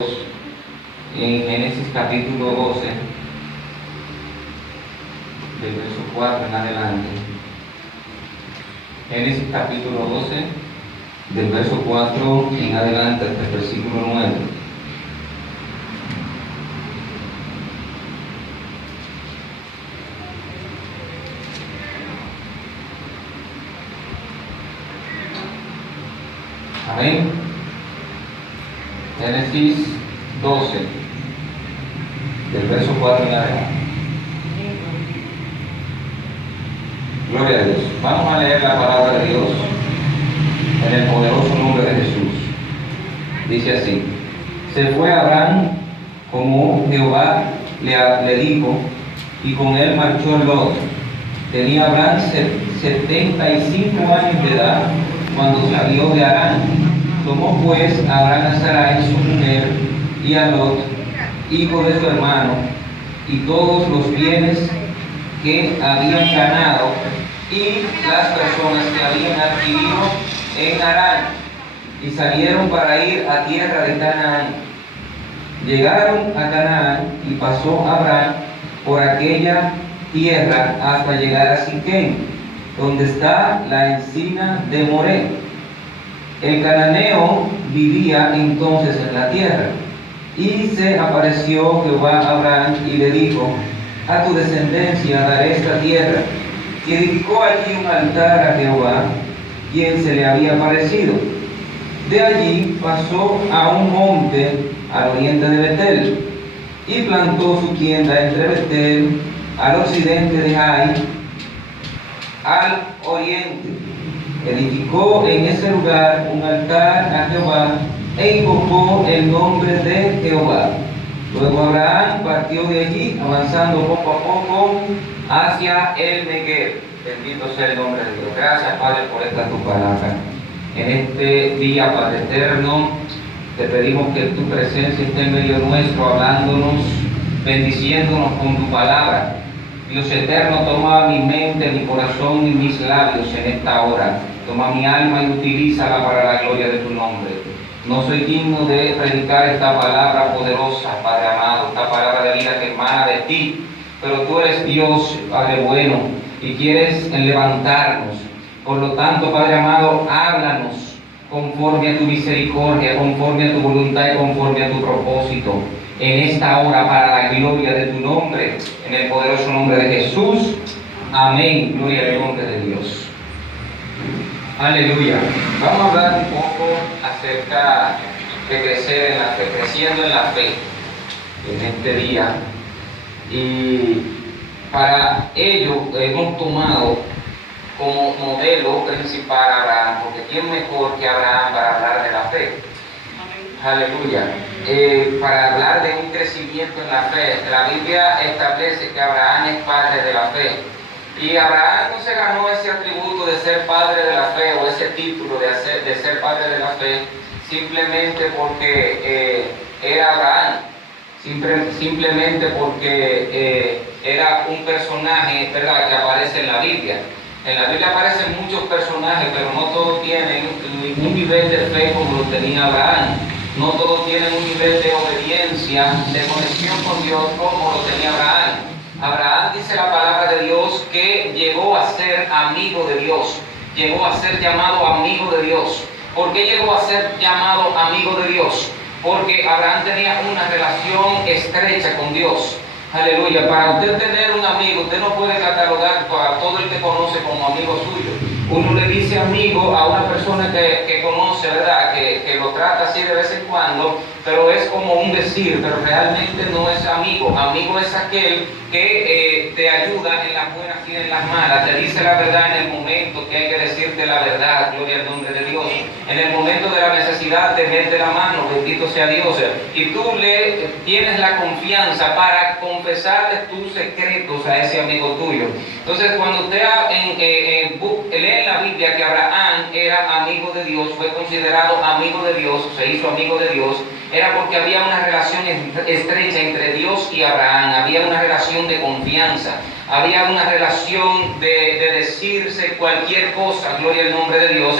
En Génesis capítulo 12, del verso 4 en adelante. Génesis capítulo 12, del verso 4 en adelante hasta el versículo 9. Amén. Génesis 12, del verso 4 en adelante. Gloria a Dios. Vamos a leer la palabra de Dios en el poderoso nombre de Jesús. Dice así: se fue Abraham como Jehová le dijo, y con él marchó Lot. Tenía Abraham 75 años de edad cuando salió de Harán. Tomó pues Abraham a Sarai su mujer y a Lot, hijo de su hermano, y todos los bienes que habían ganado y las personas que habían adquirido en Harán, y salieron para ir a tierra de Canaán. Llegaron a Canaán y pasó Abraham por aquella tierra hasta llegar a Siquem, donde está la encina de Moré. El cananeo vivía entonces en la tierra, y se apareció Jehová a Abraham y le dijo: a tu descendencia daré esta tierra. Y edificó allí un altar a Jehová, quien se le había aparecido. De allí pasó a un monte al oriente de Betel, y plantó su tienda entre Betel, al occidente de Jai, al oriente. Edificó en ese lugar un altar a Jehová, e invocó el nombre de Jehová. Luego Abraham partió de allí, avanzando poco a poco hacia el Negev. Bendito sea el nombre de Dios. Gracias, Padre, por esta tu palabra. En este día, Padre eterno, te pedimos que tu presencia esté en medio nuestro, hablándonos, bendiciéndonos con tu palabra. Dios eterno, toma mi mente, mi corazón y mis labios en esta hora. Toma mi alma y utilízala para la gloria de tu nombre. No soy digno de predicar esta palabra poderosa, Padre amado, esta palabra de vida que emana de ti, pero tú eres Dios, Padre bueno, y quieres levantarnos. Por lo tanto, Padre amado, háblanos conforme a tu misericordia, conforme a tu voluntad y conforme a tu propósito. En esta hora, para la gloria de tu nombre, en el poderoso nombre de Jesús. Amén. Gloria al nombre de Dios. Aleluya. Vamos a hablar un poco acerca de crecer en la fe, creciendo en la fe en este día. Y para ello hemos tomado como modelo principal a Abraham, porque ¿quién mejor que Abraham para hablar de la fe? Aleluya. Para hablar de un crecimiento en la fe, la Biblia establece que Abraham es padre de la fe. Y Abraham no se ganó ese atributo de ser padre de la fe, o ese título de ser padre de la fe, simplemente porque era Abraham, simplemente porque era un personaje, ¿verdad?, que aparece en la Biblia. En la Biblia aparecen muchos personajes, pero no todos tienen un nivel de fe como lo tenía Abraham. No todos tienen un nivel de obediencia, de conexión con Dios como lo tenía Abraham. Abraham, dice la palabra de Dios, que llegó a ser amigo de Dios, llegó a ser llamado amigo de Dios. ¿Por qué llegó a ser llamado amigo de Dios? Porque Abraham tenía una relación estrecha con Dios. Aleluya. Para usted tener un amigo, usted no puede catalogar a todo el que conoce como amigo suyo. Uno le dice amigo a una persona que conoce, ¿verdad?, que lo trata así de vez en cuando, pero es como un decir, pero realmente no es amigo. Amigo es aquel que te ayuda en las buenas y en las malas, te dice la verdad en el momento que hay que decirte la verdad, gloria al nombre de Dios. En el momento de la necesidad te mete la mano, bendito sea Dios, y tú le tienes la confianza para confesarle tus secretos a ese amigo tuyo. Entonces, cuando usted lee en la Biblia que Abraham era amigo de Dios, fue considerado amigo de Dios, se hizo amigo de Dios, era porque había una relación estrecha entre Dios y Abraham, había una relación de confianza, había una relación de decirse cualquier cosa, gloria al nombre de Dios.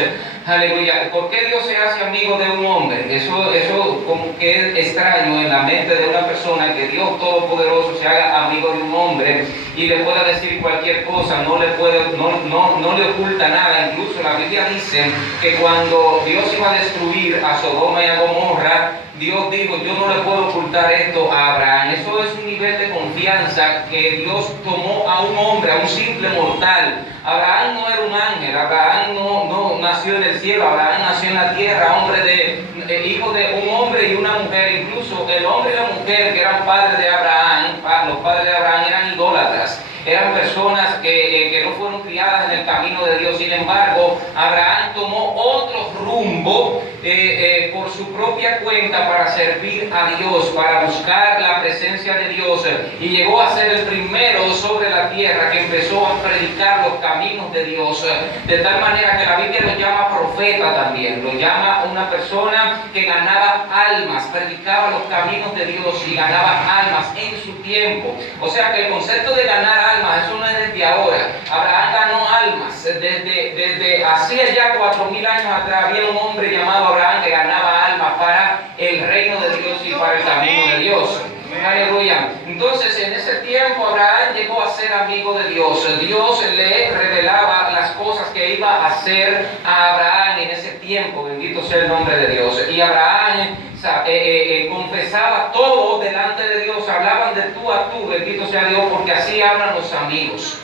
Aleluya. ¿Por qué Dios se hace amigo de un hombre? Eso como que es extraño en la mente de una persona, que Dios Todopoderoso se haga amigo de un hombre y le pueda decir cualquier cosa, no le oculta nada. Incluso la Biblia dice que cuando Dios iba a destruir a Sodoma y a Gomorra, Dios dijo: yo no le puedo ocultar esto a Abraham. Eso es un nivel de confianza que Dios tomó a un hombre, a un simple mortal. Abraham no era un ángel, Abraham no nació en el cielo, Abraham nació en la tierra, hijo de un hombre y una mujer. Incluso el hombre y la mujer que eran padres de Abraham, los padres de Abraham eran idólatras. Eran personas que no fueron criadas en el camino de Dios. Sin embargo, Abraham tomó otro rumbo por su propia cuenta para servir a Dios, para buscar la presencia de Dios, y llegó a ser el primero sobre la tierra que empezó a predicar los caminos de Dios, de tal manera que la Biblia lo llama profeta también, lo llama una persona que ganaba almas, predicaba los caminos de Dios y ganaba almas en su tiempo. O sea que el concepto de ganar almas, eso no es desde ahora. Abraham ganó almas desde hacía ya 4000 años atrás. Había un hombre llamado Abraham que ganaba almas para el reino de Dios y para el camino de Dios. Aleluya. Entonces, en ese tiempo Abraham llegó a ser amigo de Dios. Dios le revelaba las cosas que iba a hacer a Abraham en ese tiempo. Bendito sea el nombre de Dios. Y Abraham confesaba todo delante de Dios. Hablaban de tú a tú, bendito sea Dios, porque así hablan los amigos.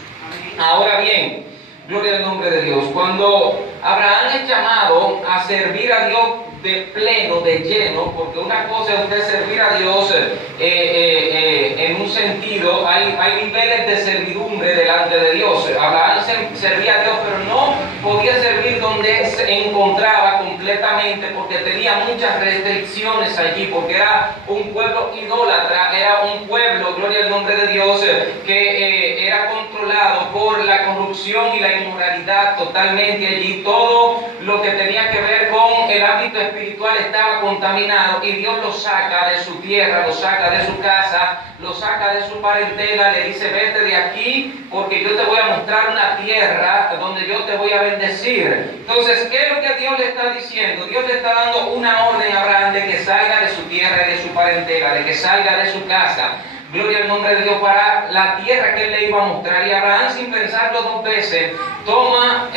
Ahora bien, gloria al nombre de Dios. Cuando Abraham es llamado a servir a Dios de pleno, de lleno, porque una cosa es usted servir a Dios en un sentido, hay niveles de servidumbre delante de Dios. Abraham servía a Dios, pero no podía servir donde se encontraba completamente, porque tenía muchas restricciones allí, porque era un pueblo idólatra, era un pueblo, gloria al nombre de Dios, que era controlado por la corrupción y la inmoralidad totalmente allí. Todo lo que tenía que ver con el ámbito espiritual estaba contaminado, y Dios lo saca de su tierra, lo saca de su casa, lo saca de su parentela, le dice: vete de aquí, porque yo te voy a mostrar una tierra donde yo te voy a bendecir. Entonces, ¿qué es lo que Dios le está diciendo? Dios le está dando una orden a Abraham de que salga de su tierra y de su parentela, de que salga de su casa. Gloria al nombre de Dios, para la tierra que él le iba a mostrar. Y Abraham, sin pensarlo dos veces, toma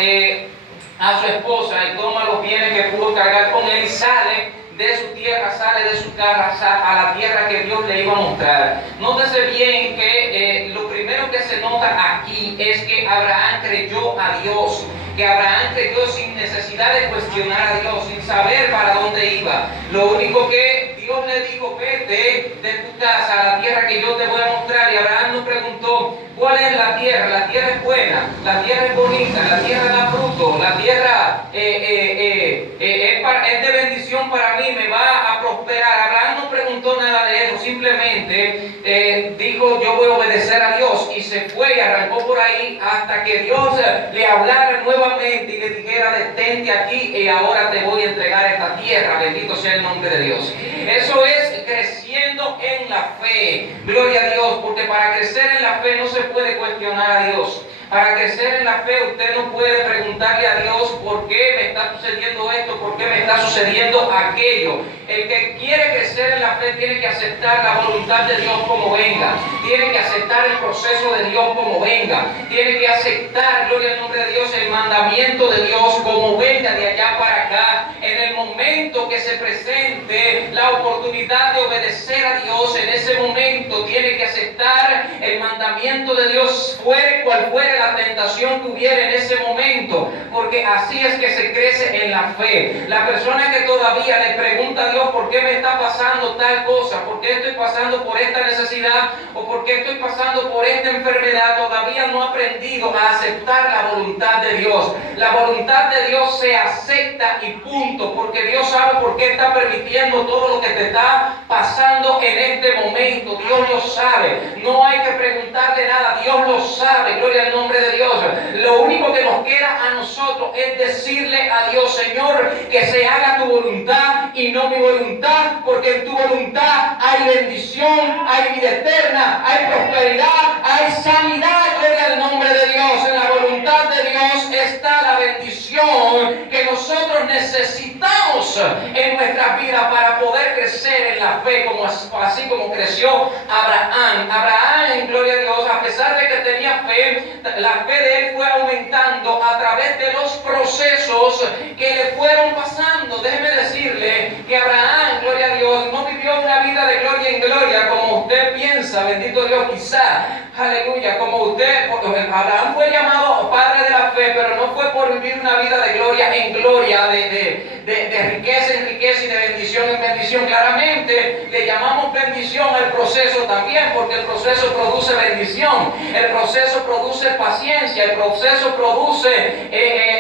a su esposa y toma los bienes que pudo cargar con él y sale de su tierra, sale de su casa a la tierra que Dios le iba a mostrar. Nótese bien que lo primero que se nota aquí es que Abraham creyó a Dios, que Abraham creyó sin necesidad de cuestionar a Dios, sin saber para dónde iba. Lo único que Dios le dijo: vete de tu casa a la tierra que yo te voy a mostrar. Y Abraham no preguntó: ¿cuál es la tierra? La tierra es buena, la tierra es bonita, la tierra da fruto, la tierra es de bendición para mí, me va a prosperar. Abraham no preguntó nada de eso, simplemente dijo: yo voy a obedecer a Dios, y se fue y arrancó por ahí hasta que Dios le hablara nuevamente y le dijera: detente aquí y ahora te voy a entregar esta tierra. Bendito sea el nombre de Dios. Eso es creciendo en la fe. Gloria a Dios, porque para crecer en la fe no se puede cuestionar a Dios. Para crecer en la fe usted no puede preguntarle a Dios: ¿por qué me está sucediendo esto? ¿Por qué me está sucediendo aquello? El que quiere crecer en la fe tiene que aceptar la voluntad de Dios como venga. Tiene que aceptar el proceso de Dios como venga. Tiene que aceptar, gloria al nombre de Dios, el mandamiento de Dios como venga de allá para acá. En el momento que se presente la oportunidad de obedecer a Dios, en ese momento tiene que aceptar el mandamiento de Dios, fuere cual fuere la tentación que hubiera en ese momento, porque así es que se crece en la fe. La persona que todavía le pregunta a Dios: ¿por qué me está pasando tal cosa? ¿Por qué estoy pasando por esta necesidad? ¿O por qué estoy pasando por esta enfermedad? Todavía no ha aprendido a aceptar la voluntad de Dios. La voluntad de Dios se acepta y punto, porque Dios sabe por qué está permitiendo todo lo que te está pasando en este momento. Dios lo sabe, no hay que preguntarle nada, Dios lo sabe. Gloria al nombre de Dios. Lo único que nos queda a nosotros es decirle a Dios: Señor, que se haga tu voluntad y no mi voluntad, porque en tu voluntad hay bendición, hay vida eterna, hay prosperidad, hay sanidad. Gloria al nombre de Dios. En la voluntad de Dios está la bendición que nosotros Dios en nuestras vidas para poder crecer en la fe, así como creció Abraham. Abraham, gloria a Dios, a pesar de que tenía fe, la fe de él fue aumentando a través de los procesos que le fueron pasando. Déjeme decirle que Abraham, gloria a Dios, no vivió una vida de gloria en gloria como usted piensa, bendito Dios, quizá, aleluya, como usted, Abraham fue llamado padre de la fe, pero no fue por vivir una vida de gloria en gloria, de riqueza en riqueza y de bendición en bendición. Claramente le llamamos bendición al proceso también, porque el proceso produce bendición, el proceso produce paciencia, el proceso produce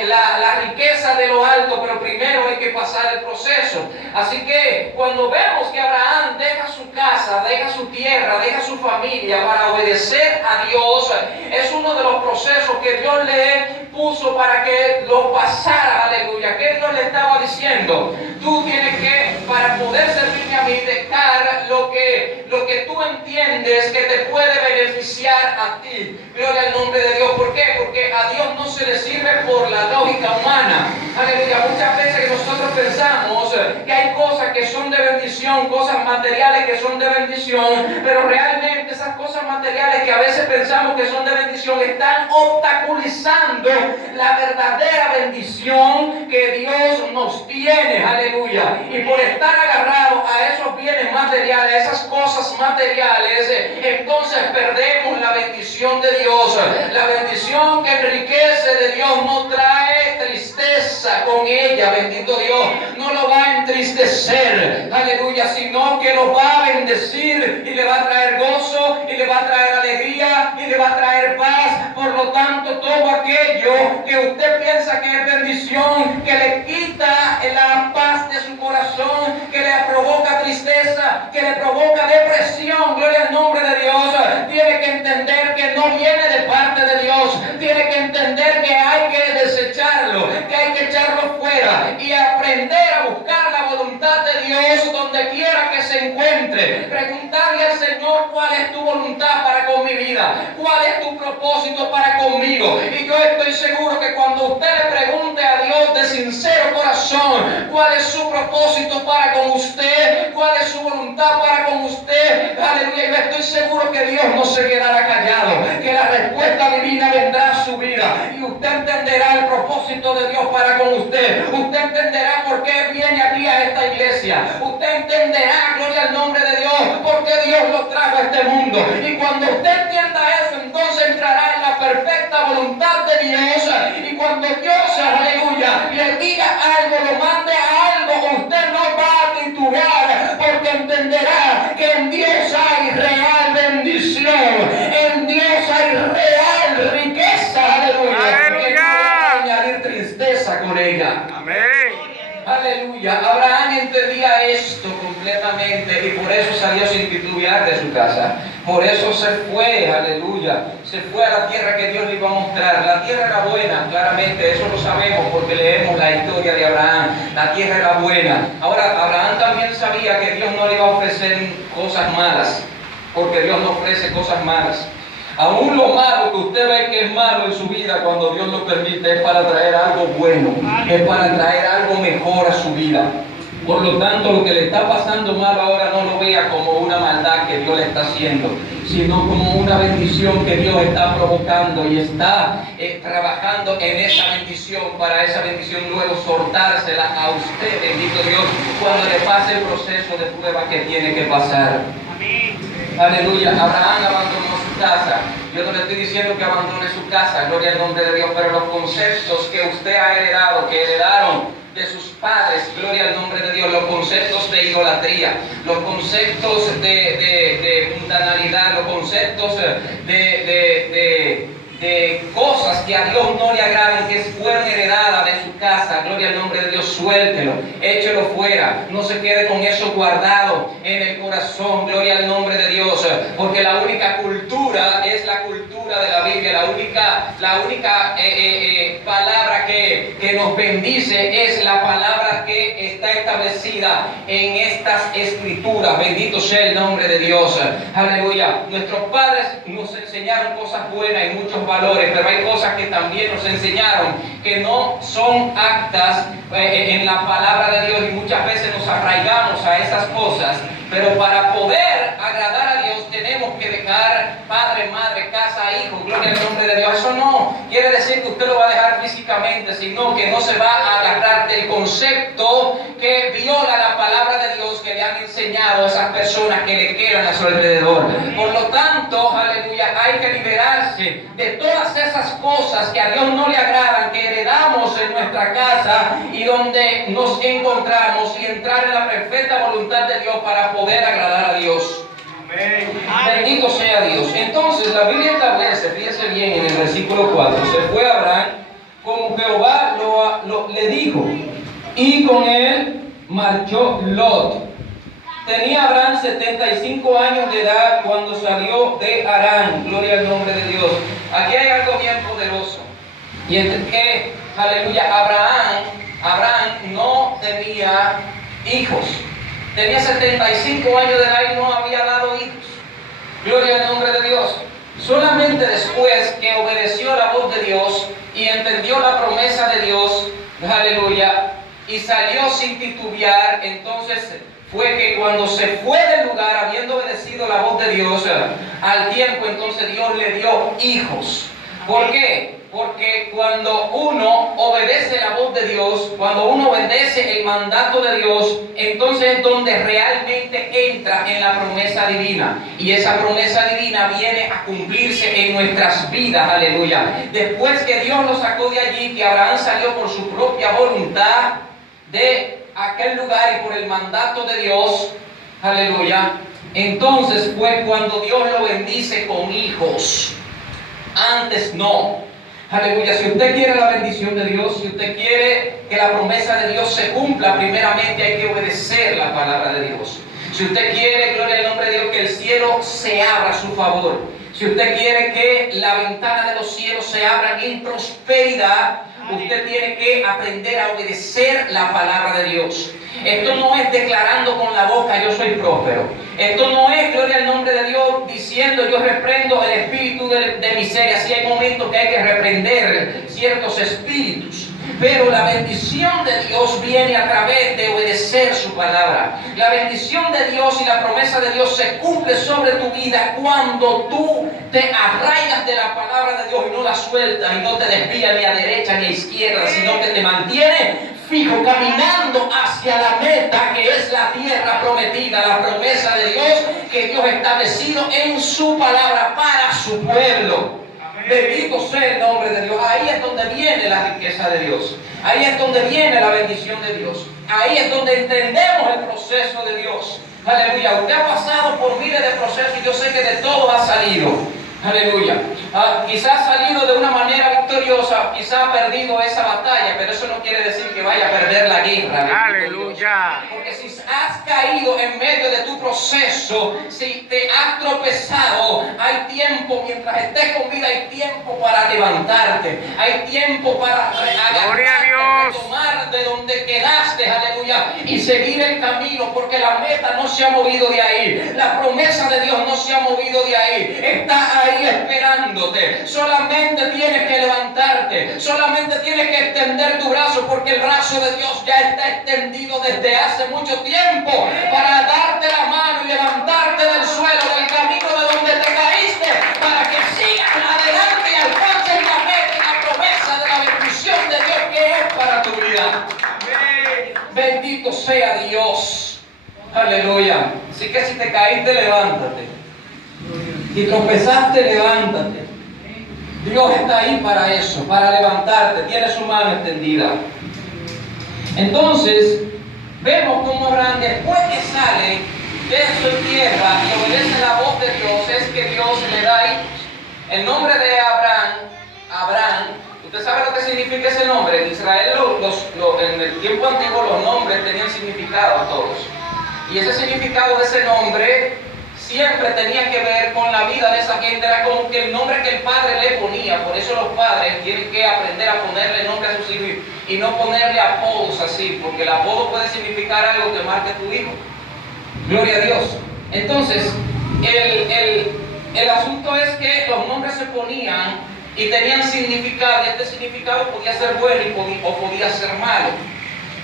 la riqueza de lo alto, pero primero hay que pasar el proceso. Así que cuando vemos que Abraham deja su casa, deja su tierra, deja su familia para obedecer a Dios, es uno de los procesos que Dios le puso para que lo pasara, aleluya. ¿Qué Dios le estaba diciendo? Tú tienes que, para poder servirme a mí, dejar lo que tú entiendes que te puede beneficiar a ti. Gloria al nombre de Dios. ¿Por qué? Porque a Dios no se le sirve por la lógica humana. Aleluya. Muchas veces que nosotros pensamos que hay cosas que son de bendición, cosas materiales que son de bendición, pero realmente esas cosas materiales que a veces pensamos que son de bendición están obstaculizando la verdadera bendición que Dios nos tiene. Aleluya. Y por estar agarrados a esos bienes materiales, a esas cosas materiales, entonces perdemos la bendición de Dios. La bendición que enriquece de Dios no trae tristeza con ella, bendito Dios. No lo va a entristecer, aleluya, sino que lo va a bendecir y le va a traer gozo y le va a traer alegría y le va a traer paz. Por lo tanto, todo aquello que usted piensa que es bendición, que le quita la paz de su corazón, que le provoca tristeza, que le provoca depresión, gloria al nombre de Dios, tiene que entender que no viene de parte de Dios. Tiene que entender que hay que desecharlo, que hay que echarlo fuera y aprender a buscar la voluntad de Dios donde quiera que se encuentre. Preguntarle al Señor: ¿cuál es tu voluntad para con mi vida? ¿Cuál es tu propósito para conmigo? Y yo estoy seguro que cuando usted le pregunte a Dios de sincero corazón cuál es su propósito para con usted, cuál es su voluntad para con usted, aleluya, yo estoy seguro que Dios no se quedará callado, que la respuesta divina vendrá a su vida y usted entenderá el propósito de Dios para con usted. Usted entenderá por qué viene aquí a esta iglesia. Usted entenderá, gloria al nombre de Dios, por qué Dios lo trajo a este mundo. Y cuando usted entienda eso, entonces entrará en la perfecta voluntad de Dios. Y cuando Dios, aleluya, le diga algo, lo mande a algo, usted no va a titubear, porque entenderá que en Dios hay real bendición, en Dios hay real riqueza, aleluya. Que no va a añadir tristeza con ella. Amén. Aleluya. Abraham entendía esto completamente y por eso salió sin titubear de su casa. Por eso se fue, aleluya. Se fue a la tierra que Dios le iba a mostrar. La tierra era buena, claramente, eso lo sabemos porque leemos la historia de Abraham. La tierra era buena. Ahora, Abraham también sabía que Dios no le iba a ofrecer cosas malas, porque Dios no ofrece cosas malas. Aún lo malo que usted ve que es malo en su vida, cuando Dios lo permite, es para traer algo bueno, es para traer algo mejor a su vida. Por lo tanto, lo que le está pasando mal ahora no lo vea como una maldad que Dios le está haciendo, sino como una bendición que Dios está provocando y está trabajando en esa bendición, para esa bendición luego soltársela a usted, bendito Dios, cuando le pase el proceso de prueba que tiene que pasar. Aleluya. Abraham abandonó su casa. Yo no le estoy diciendo que abandone su casa, gloria al nombre de Dios, pero los conceptos que usted ha heredado, que heredaron de sus padres, gloria al nombre de Dios, los conceptos de idolatría, los conceptos de mundanalidad, los conceptos de cosas que a Dios no le agradan, que fueron heredadas de su casa, gloria al nombre de Dios, suéltelo, échelo fuera, no se quede con eso guardado en el corazón, gloria al nombre de Dios, porque la única cultura es la cultura de la Biblia, la única palabra que que nos bendice es la palabra que está establecida en estas escrituras. Bendito sea el nombre de Dios. Aleluya. Nuestros padres nos enseñaron cosas buenas y muchos valores, pero hay cosas que también nos enseñaron que no son aptas en la palabra de Dios, y muchas veces nos arraigamos a esas cosas. Pero para poder agradar a Dios tenemos que dejar padre, madre, casa, hijo, gloria al nombre de Dios. Eso no quiere decir que usted lo va a dejar físicamente, sino que no se va a agarrar del concepto que viola la palabra de Dios que le han enseñado a esas personas que le quedan a su alrededor. Por lo tanto, aleluya, hay que liberarse de todas esas cosas que a Dios no le agradan, que heredamos en nuestra casa y donde nos encontramos, y entrar en la perfecta voluntad de Dios para poder agradar a Dios. Amén. Bendito sea Dios. Entonces la Biblia establece, fíjese bien en el versículo 4, se fue Abraham como Jehová le dijo, y con él marchó Lot. Tenía Abraham 75 años de edad cuando salió de Harán. Gloria al nombre de Dios. Aquí hay algo bien poderoso, y es que, aleluya, Abraham no tenía hijos. Tenía 75 años de edad y no había dado hijos. Gloria al nombre de Dios. Solamente después que obedeció la voz de Dios y entendió la promesa de Dios, aleluya, y salió sin titubear, entonces fue que cuando se fue del lugar, habiendo obedecido la voz de Dios, al tiempo entonces Dios le dio hijos. ¿Por qué? Porque cuando uno obedece la voz de Dios, cuando uno obedece el mandato de Dios, entonces es donde realmente entra en la promesa divina. Y esa promesa divina viene a cumplirse en nuestras vidas, aleluya. Después que Dios lo sacó de allí, que Abraham salió por su propia voluntad de aquel lugar y por el mandato de Dios, aleluya, entonces fue cuando Dios lo bendice con hijos. Antes no. Aleluya. Si usted quiere la bendición de Dios, si usted quiere que la promesa de Dios se cumpla, primeramente hay que obedecer la palabra de Dios. Si usted quiere, gloria al nombre de Dios, que el cielo se abra a su favor, si usted quiere que la ventana de los cielos se abran en prosperidad, usted tiene que aprender a obedecer la palabra de Dios. Esto no es declarando con la boca yo soy próspero. Esto no es, gloria al nombre de Dios, diciendo yo reprendo el espíritu de miseria. Sí hay momentos que hay que reprender ciertos espíritus, pero la bendición de Dios viene a través de obedecer su palabra. La bendición de Dios y la promesa de Dios se cumple sobre tu vida cuando tú te arraigas de la palabra de Dios y no la sueltas y no te desvías ni a derecha ni a izquierda, sino que te mantiene fijo, caminando hacia la meta que es la tierra prometida, la promesa de Dios que Dios ha establecido en su palabra para su pueblo. Bendito sea el nombre de Dios. Ahí es donde viene la riqueza de Dios. Ahí es donde viene la bendición de Dios. Ahí es donde entendemos el proceso de Dios. Aleluya. Usted ha pasado por miles de procesos y yo sé que de todo ha salido. Aleluya. Quizás ha salido de una manera victoriosa, quizás ha perdido esa batalla, pero eso no quiere decir que vaya a perder la guerra. Aleluya. Porque si has caído en medio de tu proceso, si te has tropezado, hay tiempo, mientras estés con vida, hay tiempo para levantarte, hay tiempo para retomar de donde quedaste, aleluya, y seguir el camino, porque la meta no se ha movido de ahí, la promesa de Dios no se ha movido de ahí, está ahí esperándote. Solamente tienes que levantarte, solamente tienes que extender tu brazo, porque el brazo de Dios ya está extendido desde hace mucho tiempo para darte la mano y levantarte del suelo, del camino de donde te caíste, para que sigas adelante y alcances la meta y la promesa de la bendición de Dios que es para tu vida. Bendito sea Dios. Aleluya. Así que si te caíste, levántate. Si tropezaste, levántate. Dios está ahí para eso, para levantarte. Tiene su mano extendida. Entonces, vemos como Abraham, después que sale de su tierra y obedece la voz de Dios, es que Dios le da hijos. El nombre de Abraham, ¿usted sabe lo que significa ese nombre? En Israel, en el tiempo antiguo, los nombres tenían significado todos. Y ese significado de ese nombre siempre tenía que ver con la vida de esa gente. Era como que el nombre que el padre le ponía. Por eso los padres tienen que aprender a ponerle nombre a sus hijos y no ponerle apodos así, porque el apodo puede significar algo que marque a tu hijo. Gloria a Dios. Entonces, el asunto es que los nombres se ponían y tenían significado, y este significado podía ser bueno o podía ser malo.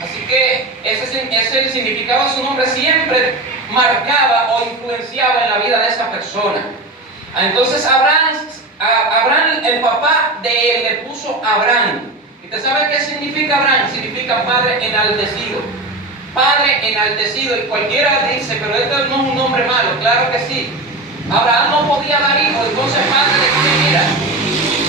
Así que ese significado de su nombre siempre marcaba o influenciaba en la vida de esa persona. Entonces Abraham, el papá de él, le puso Abraham. ¿Y usted sabe qué significa Abraham? Significa padre enaltecido. Padre enaltecido. Y cualquiera dice, pero esto no es un nombre malo. Claro que sí. Abraham no podía dar hijos, entonces padre de quién era.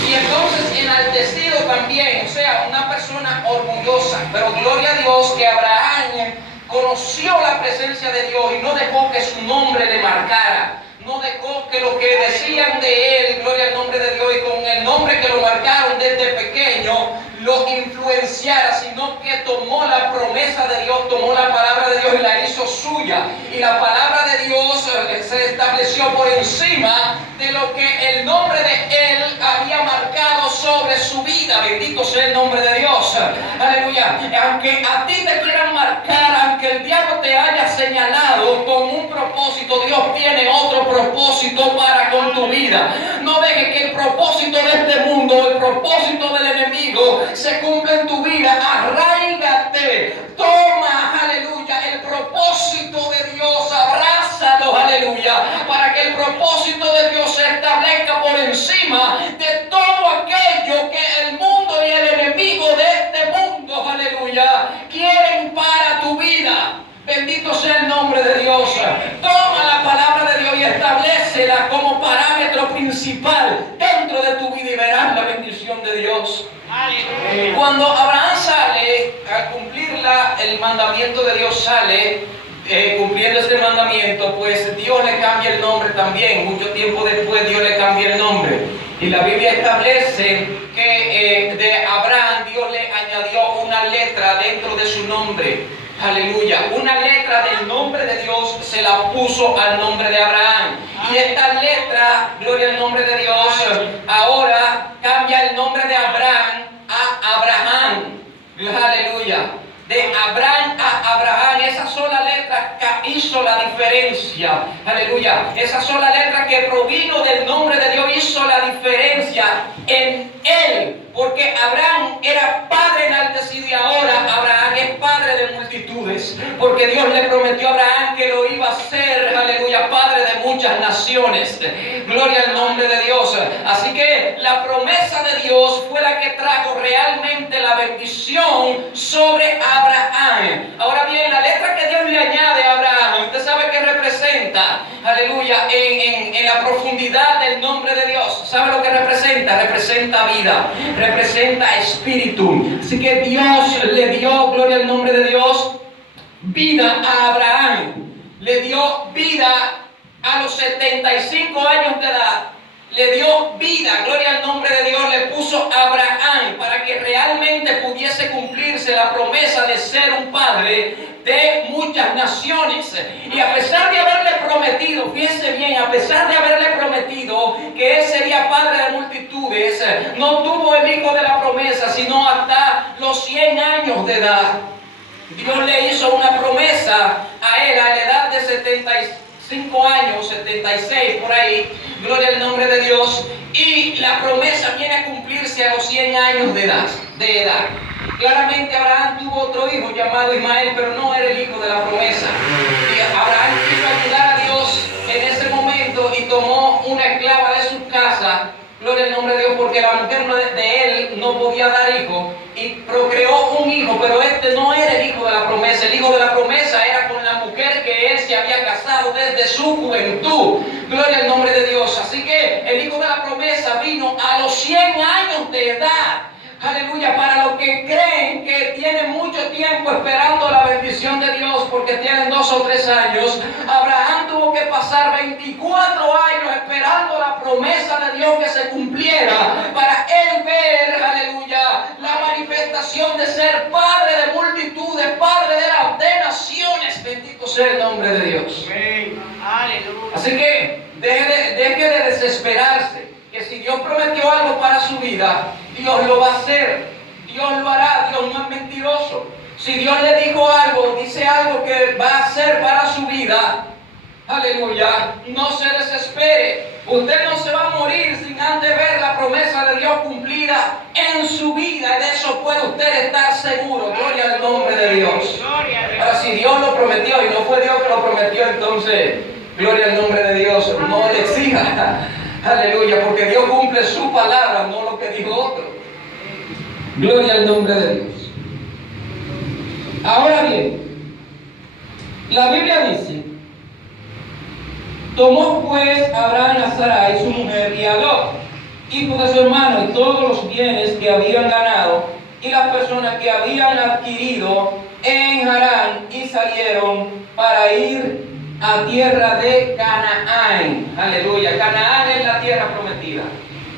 Y entonces enaltecido también, o sea, una persona orgullosa. Pero gloria a Dios que Abraham conoció la presencia de Dios y no dejó que su nombre le marcara. No dejó que lo que decían de él, gloria al nombre de Dios, y con el nombre que lo marcaron desde pequeño, lo influenciara, sino que tomó la promesa de Dios, tomó la palabra de Dios y la hizo suya. Y la palabra de Dios se estableció por encima de lo que el nombre de él había marcado sobre su vida. Bendito sea el nombre de Dios. Aleluya. Aunque a ti te quieran marcar, aunque el diablo te haya señalado con un propósito, Dios tiene otro propósito para con tu vida. No dejes que el propósito de este mundo, el propósito del enemigo, se cumpla en tu vida. Arráigate, toma, aleluya, el propósito de Dios, abrázalo, aleluya, para que el propósito de Dios se establezca por encima de todo aquello que el mundo y el enemigo de este mundo, aleluya, quieren para tu vida. Bendito sea el nombre de Dios. Toma la palabra de Dios y establécela como parámetro principal dentro de tu vida y verás la bendición de Dios. Cuando Abraham sale a cumplir el mandamiento de Dios, sale cumpliendo este mandamiento, pues Dios le cambia el nombre también. Mucho tiempo después Dios le cambia el nombre. Y la Biblia establece que de Abraham Dios le añadió una letra dentro de su nombre. Aleluya, una letra del nombre de Dios se la puso al nombre de Abraham. Y esta letra, gloria al nombre de Dios, ahora cambia el nombre de Abraham a Abraham. Aleluya. De Abraham a Abraham, esa sola letra hizo la diferencia. Aleluya. Esa sola letra que provino del nombre de Dios hizo la diferencia en él. Porque Abraham era padre enaltecido y ahora Abraham es padre de multitudes. Porque Dios le prometió a Abraham que lo iba a hacer, aleluya, padre de muchas naciones. Gloria al nombre de Dios. Así que la promesa de Dios fue la que trajo realmente la bendición sobre Abraham. Ahora bien, la letra que Dios le añade a Abraham, usted sabe qué representa, aleluya, en la profundidad del nombre de Dios. ¿Sabe lo que representa? Representa vida, representa espíritu. Así que Dios le dio, gloria al nombre de Dios, vida a Abraham. Le dio vida a los 75 años de edad. Le dio vida, gloria al nombre de Dios, le puso Abraham para que realmente pudiese cumplirse la promesa de ser un padre de muchas naciones. Y a pesar de haberle prometido, fíjense bien, a pesar de haberle prometido que él sería padre de multitudes, no tuvo el hijo de la promesa, sino hasta los 100 años de edad. Dios le hizo una promesa a él a la edad de 75 años, 76 por ahí, gloria al nombre de Dios, y la promesa viene a cumplirse a los 100 años de edad. Claramente Abraham tuvo otro hijo llamado Ismael, pero no era el hijo de la promesa. Y Abraham quiso ayudar a Dios en ese momento y tomó una esclava de su casa, gloria al nombre de Dios, porque la mujer de él no podía dar hijo, y procreó un hijo, pero este no era el hijo de la promesa. El hijo de la promesa era con la mujer que él se había casado desde su juventud. Gloria al nombre de Dios. Así que el hijo de la promesa vino a los 100 años de edad. Aleluya, para los que creen que tienen mucho tiempo esperando la bendición de Dios porque tienen 2 o 3 años, Abraham tuvo que pasar 24 años esperando la promesa de Dios que se cumpliera para él ver, aleluya, la manifestación de ser padre de multitudes, padre de naciones. Bendito sea el nombre de Dios. Amén. Aleluya. Así que deje de desesperarse, que si Dios prometió algo para su vida, Dios lo va a hacer, Dios lo hará, Dios no es mentiroso. Si Dios le dijo algo, dice algo que va a hacer para su vida, aleluya, no se desespere. Usted no se va a morir sin antes ver la promesa de Dios cumplida en su vida, y de eso puede usted estar seguro. Gloria al nombre de Dios. Ahora, si Dios lo prometió y no fue Dios que lo prometió, entonces, gloria al nombre de Dios, no le exija, aleluya, porque Dios cumple su palabra, no lo que dijo otro. Gloria al nombre de Dios. Ahora bien, la Biblia dice: tomó pues Abraham a Sarai su mujer y a Lot, hijo de su hermano, y todos los bienes que habían ganado y las personas que habían adquirido en Harán, y salieron para ir a tierra de Canaán. Aleluya. Canaán es la tierra prometida.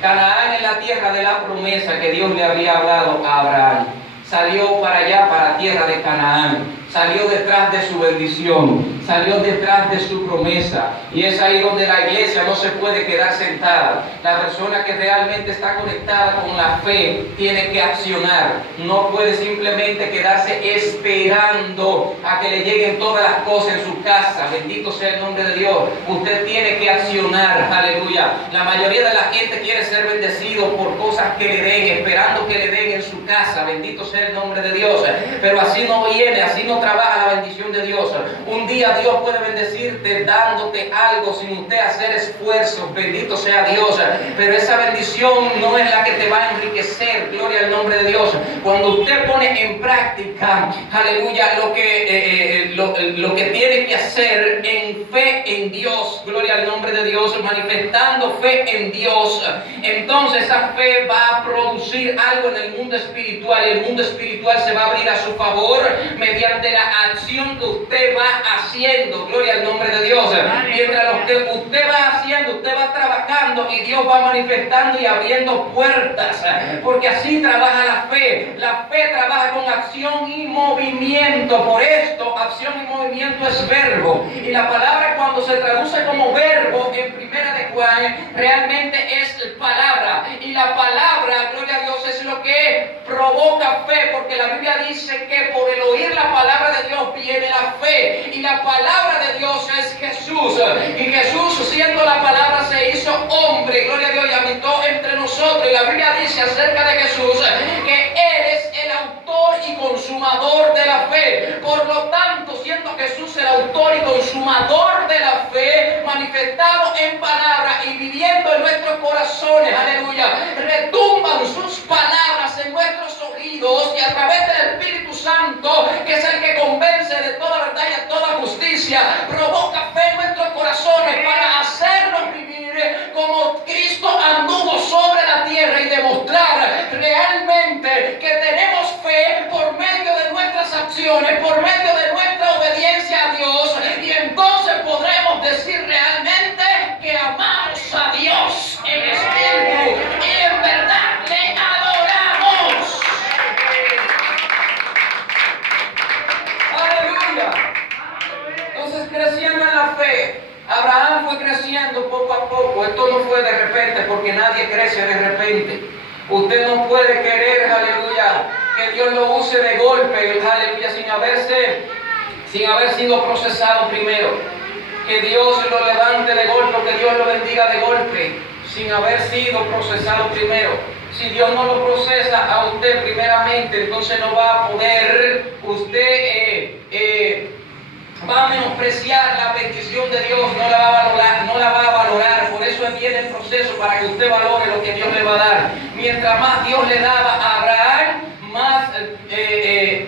Canaán es la tierra de la promesa que Dios le había hablado a Abraham. Salió para allá, para tierra de Canaán. Salió detrás de su bendición, salió detrás de su promesa. Y es ahí donde la iglesia no se puede quedar sentada. La persona que realmente está conectada con la fe tiene que accionar. No puede simplemente quedarse esperando a que le lleguen todas las cosas en su casa. Bendito sea el nombre de Dios. Usted tiene que accionar, aleluya. La mayoría de la gente quiere ser bendecido por cosas que le den, esperando que le den en su casa. Bendito sea el nombre de Dios. Pero así no viene, así no trabaja la bendición de Dios. Un día Dios puede bendecirte dándote algo sin usted hacer esfuerzos. Bendito sea Dios. Pero esa bendición no es la que te va a enriquecer. Gloria al nombre de Dios. Cuando usted pone en práctica, aleluya, lo que tiene que hacer en fe en Dios, gloria al nombre de Dios, manifestando fe en Dios, entonces esa fe va a producir algo en el mundo espiritual, y el mundo espiritual se va a abrir a su favor mediante la acción que usted va haciendo. Gloria al nombre de Dios. Mientras lo que usted va haciendo, usted va trabajando, y Dios va manifestando y abriendo puertas, porque así trabaja la fe. La fe trabaja con acción y movimiento. Por esto, acción y movimiento es verbo, y la palabra, cuando se traduce como verbo en Primera de Juan, realmente es palabra, y la palabra, gloria a Dios, es lo que provoca fe, porque la Biblia dice que por el oír la palabra de Dios viene la fe, y la palabra de Dios es Jesús, y Jesús, siendo la palabra, se hizo hombre, gloria a Dios, y habitó entre nosotros. Y la Biblia dice acerca de Jesús que Él es el autor y consumador de la fe. Por lo tanto, siendo Jesús el autor y consumador de la fe, manifestado en palabra y viviendo en nuestros corazones, aleluya, retumban sus palabras en nuestros oídos, y a través del Espíritu Santo, que es el que convence de toda verdad y de toda justicia, provoca fe en nuestros corazones para hacernos vivir como Cristo anduvo sobre la tierra, y demostrar realmente que tenemos fe por medio de nuestras acciones, por medio de nuestra obediencia a Dios, y entonces podremos decir realmente que amamos a Dios en espíritu y en verdad le adoramos. Aleluya. Entonces, creciendo en la fe, Abraham fue creciendo poco a poco. Esto no fue de repente, porque nadie crece de repente. Usted no puede querer, aleluya, que Dios lo use de golpe, aleluya, sin haber sido procesado primero. Que Dios lo levante de golpe, que Dios lo bendiga de golpe, sin haber sido procesado primero. Si Dios no lo procesa a usted primeramente, entonces no va a poder usted va a menospreciar la bendición de Dios, no la va a valorar. Por eso viene el proceso, para que usted valore lo que Dios le va a dar. Mientras más Dios le daba a Abraham,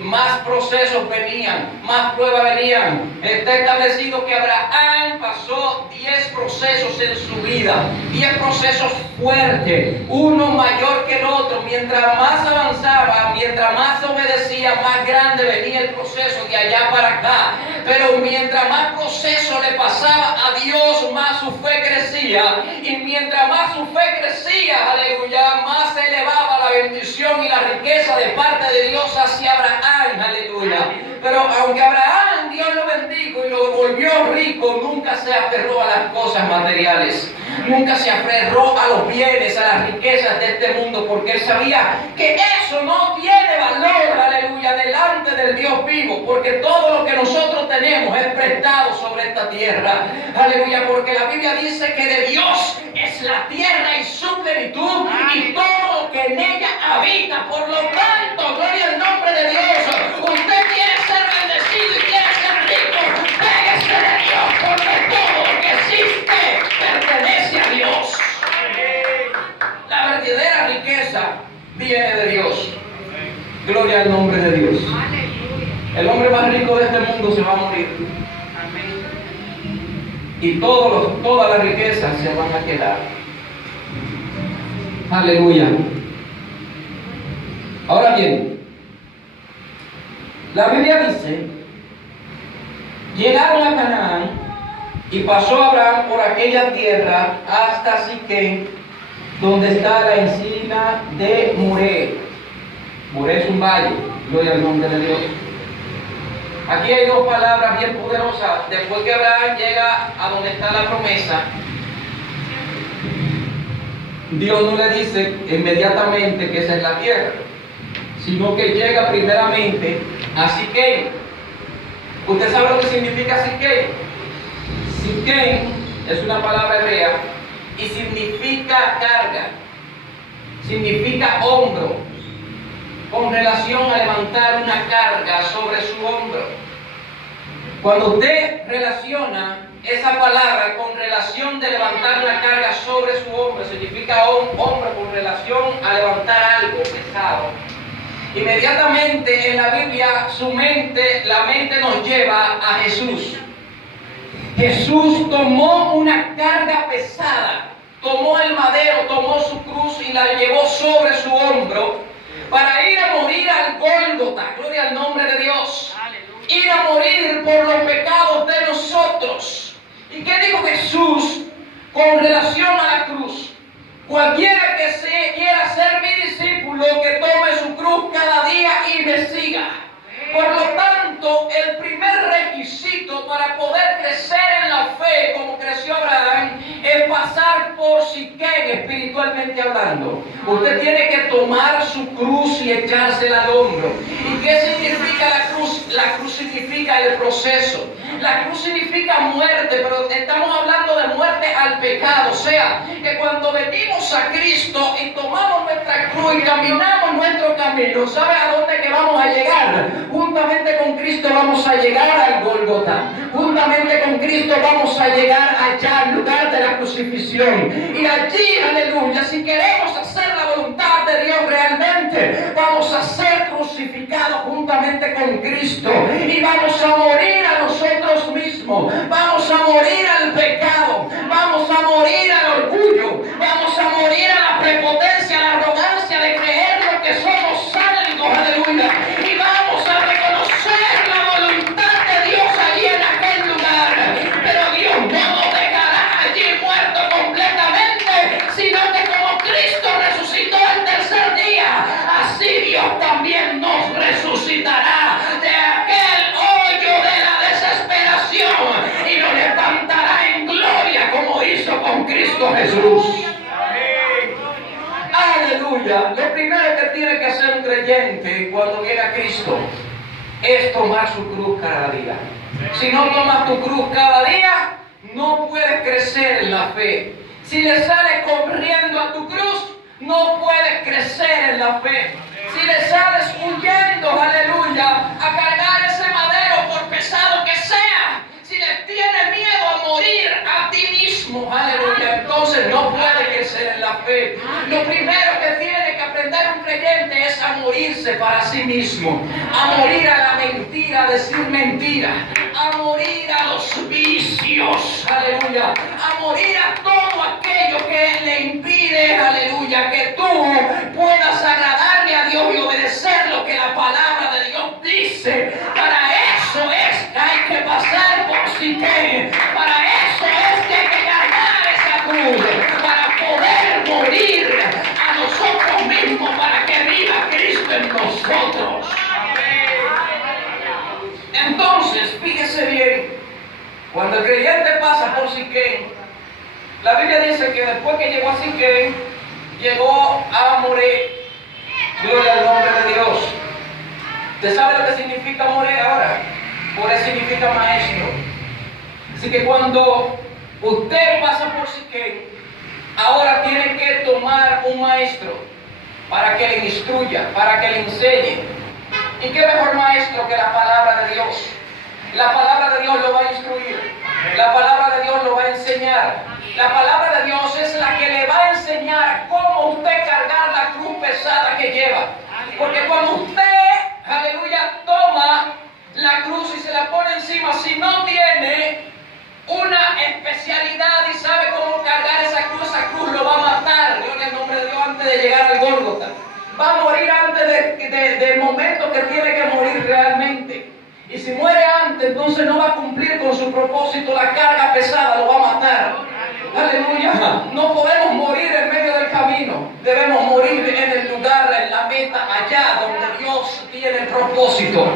más procesos venían, más pruebas venían. Está establecido que Abraham pasó 10 procesos en su vida, 10 procesos fuertes, uno mayor que el otro. Mientras más avanzaba, mientras más obedecía, más grande venía el proceso de allá para acá. Pero mientras más proceso le pasaba a Dios, más su fe crecía, y mientras más su fe crecía, aleluya, más se elevaba la bendición y la riqueza de parte de Dios hacia Abraham, aleluya. Pero aunque Abraham Dios lo bendijo y lo volvió rico, nunca se aferró a las cosas materiales. Nunca se aferró a los bienes, a las riquezas de este mundo, porque él sabía que eso no tiene valor, aleluya, delante del Dios vivo, porque todo lo que nosotros tenemos es prestado sobre esta tierra, aleluya, porque la Biblia dice que de Dios es la tierra y su plenitud y todo lo que en ella habita. Por lo tanto, gloria al nombre de Dios. Usted quiere ser bendecido y quiere ser rico, pégase de Dios, porque todo lo que existe pertenece a Dios. La verdadera riqueza viene de Dios. Gloria al nombre de Dios. El hombre más rico de este mundo se va a morir. Y todas las riquezas se van a quedar. Aleluya. Ahora bien, la Biblia dice: llegaron a Canaán y pasó Abraham por aquella tierra hasta Siquem, donde está la encina de Moré. Moré es un valle. Gloria al nombre de Dios. Aquí hay dos palabras bien poderosas. Después que Abraham llega a donde está la promesa, Dios no le dice inmediatamente que esa es la tierra, sino que llega primeramente a Siquem. ¿Usted sabe lo que significa Siquem? Siquem es una palabra hebrea y significa carga, significa hombro, con relación a levantar una carga sobre su hombro. Cuando usted relaciona esa palabra con relación de levantar una carga sobre su hombro, significa hombro con relación a levantar algo pesado. Inmediatamente en la Biblia la mente nos lleva a Jesús. Jesús tomó una carga pesada, tomó el madero, tomó su cruz y la llevó sobre su hombro para ir a morir al Gólgota. Gloria al nombre de Dios. Ir a morir por los pecados de nosotros. ¿Y qué dijo Jesús con relación a la cruz? Cualquiera que quiera ser mi discípulo, que tome su cruz cada día y me siga. Por lo tanto, el primer requisito para poder crecer en la fe, como creció Abraham, es pasar por Siquem, espiritualmente hablando. Usted tiene que tomar su cruz y echársela al hombro. ¿Y qué significa la cruz? La cruz significa el proceso. La cruz significa muerte, pero estamos hablando de muerte al pecado. O sea, que cuando venimos a Cristo y tomamos nuestra cruz y caminamos nuestro camino, ¿sabe a dónde que vamos a llegar? Juntamente con Cristo vamos a llegar al Gólgota. Juntamente con Cristo vamos a llegar allá al lugar de la crucifixión. Y allí, aleluya, si queremos hacer la voluntad de Dios realmente, vamos a ser crucificados juntamente con Cristo. Y vamos a morir a nosotros mismos. Vamos a morir al pecado. Vamos a morir al orgullo. Vamos a morir a la prepotencia, a la arrogancia de creer lo que somos algo. Aleluya. Y vamos a reconocer la voluntad de Dios allí en aquel lugar. Pero Dios no nos dejará allí muerto completamente, sino que como Cristo resucitó el tercer día, así Dios también nos resucitará de aquel hoyo de la desesperación y nos levantará en gloria como hizo con Cristo Jesús. Aleluya. Lo primero que tiene que hacer un creyente cuando viene a Cristo es tomar su cruz cada día. Si no tomas tu cruz cada día, no puedes crecer en la fe. Si le sales corriendo a tu cruz, no puedes crecer en la fe. Si le sales huyendo, aleluya, a cargar ese madero por pesado que sea, si le tienes miedo a morir a ti mismo, aleluya, entonces no puede crecer en la fe. Lo primero que tiene que aprender un creyente es a morirse para sí mismo, a morir a la mentira, a decir mentira, a morir a los vicios, aleluya, a morir a todo aquello que le impide, aleluya, que tú puedas agradarle a Dios y obedecer lo que la palabra de Dios dice. Para eso es que hay que pasar por Siquem. Para eso es que hay que ganar esa cruz, para poder morir a nosotros mismos, para que viva Cristo en nosotros. Entonces, fíjese La Biblia dice que después que llegó a Siquem, llegó a Moré. Gloria al nombre de Dios. ¿Usted sabe lo que significa Moré ahora? Moré significa maestro. Así que cuando usted pasa por Siquem, ahora tiene que tomar un maestro para que le instruya, para que le enseñe. ¿Y qué mejor maestro que la palabra de Dios? La palabra de Dios lo va a instruir. La palabra de Dios lo va a enseñar. La palabra de Dios es la que le va a enseñar cómo usted cargar la cruz pesada que lleva. Porque cuando usted, aleluya, toma la cruz y se la pone encima, si no tiene una especialidad y sabe cómo cargar esa cruz lo va a matar. Gloria al nombre de Dios, antes de llegar al Gólgota. Va a morir antes del momento que tiene que morir realmente. Y si muere antes, entonces no va a cumplir con su propósito. La carga pesada lo va a matar. Aleluya. No podemos morir en medio del camino. Debemos morir en el lugar, en la meta, allá donde Dios tiene el propósito.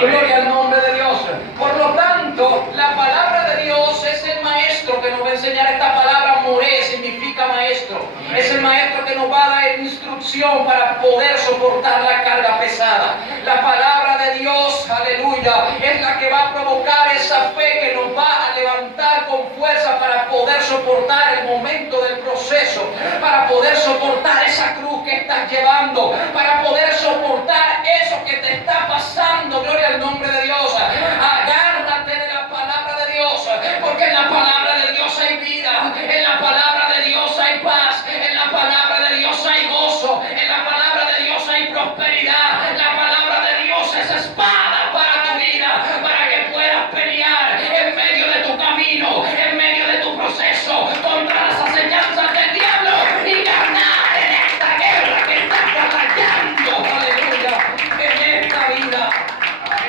Gloria al nombre de Dios. Por lo tanto, la palabra de Dios es el maestro que nos va a enseñar. Esta palabra moré significa maestro. Es el maestro que nos va a dar instrucción para poder soportar la carga pesada. La palabra de Dios, aleluya, es la que va a provocar esa fe que nos va a levantar con fuerza para poder soportar el momento del proceso, para poder soportar esa cruz que estás llevando, para poder soportar eso que te está pasando. Gloria al nombre de Dios. Agárrate de la palabra de Dios, porque en la palabra de Dios hay vida, en la palabra de Dios hay paz, en la palabra de Dios hay gozo, en la palabra de Dios hay prosperidad. La palabra de Dios es espada para tu vida, para que puedas pelear en medio de tu camino, en medio de tu proceso, contra las acechanzas del diablo y ganar en esta guerra que estás batallando. Aleluya, en esta vida.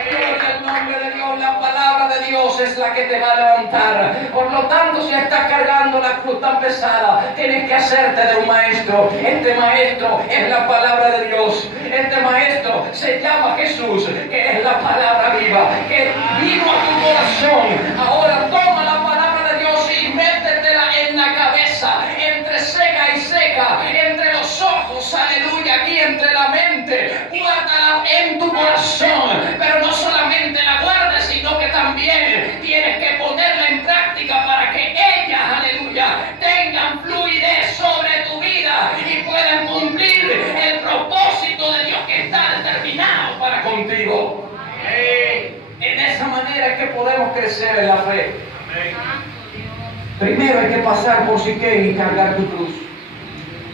Gloria al nombre de Dios. La palabra de Dios es la que te va a levantar. Por lo tanto, si estás cargando la cruz tan pesada, tienes que hacerte de un maestro. Este maestro es la palabra de Dios. Este maestro se llama Jesús, que es la palabra viva, que vino a tu corazón. Ahora toma la palabra de Dios y métetela en la cabeza, entre ceja y ceja, entre los ojos, aleluya, aquí entre la mente. Guárdala en tu corazón, pero no solamente la guardes, sino que también tienes que ponerla en práctica para que ellas, aleluya, tengan fluidez sobre tu vida y puedan cumplir el propósito de Dios que está determinado para contigo. En esa manera es que podemos crecer en la fe. Primero hay que pasar por Siquem y cargar tu cruz.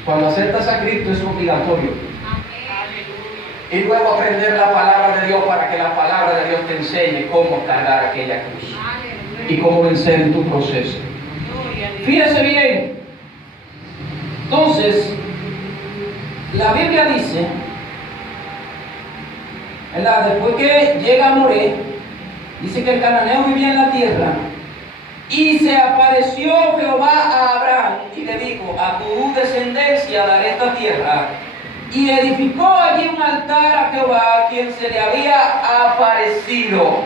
Cuando aceptas a Cristo es obligatorio. Y luego aprender la palabra de Dios para que la palabra de Dios te enseñe cómo cargar aquella cruz y cómo vencer en tu proceso. Fíjese bien. Entonces, la Biblia dice, ¿verdad? Después que llega a Moré, dice que el cananeo vivía en la tierra. Y se apareció Jehová a Abraham y le dijo: a tu descendencia daré esta tierra. Y edificó allí un altar a Jehová, quien se le había aparecido.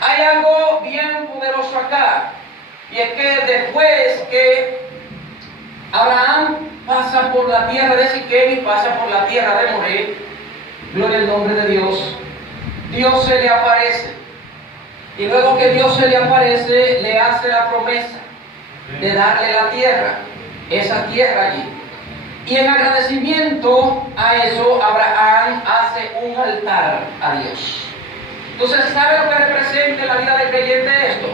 Hay algo bien poderoso acá, y es que después que Abraham pasa por la tierra de Siquem y pasa por la tierra de Moré, gloria al nombre de Dios, Dios se le aparece. Y luego que Dios se le aparece, le hace la promesa de darle la tierra, esa tierra allí. Y en agradecimiento a eso, Abraham hace un altar a Dios. Entonces, ¿sabe lo que representa en la vida del creyente esto?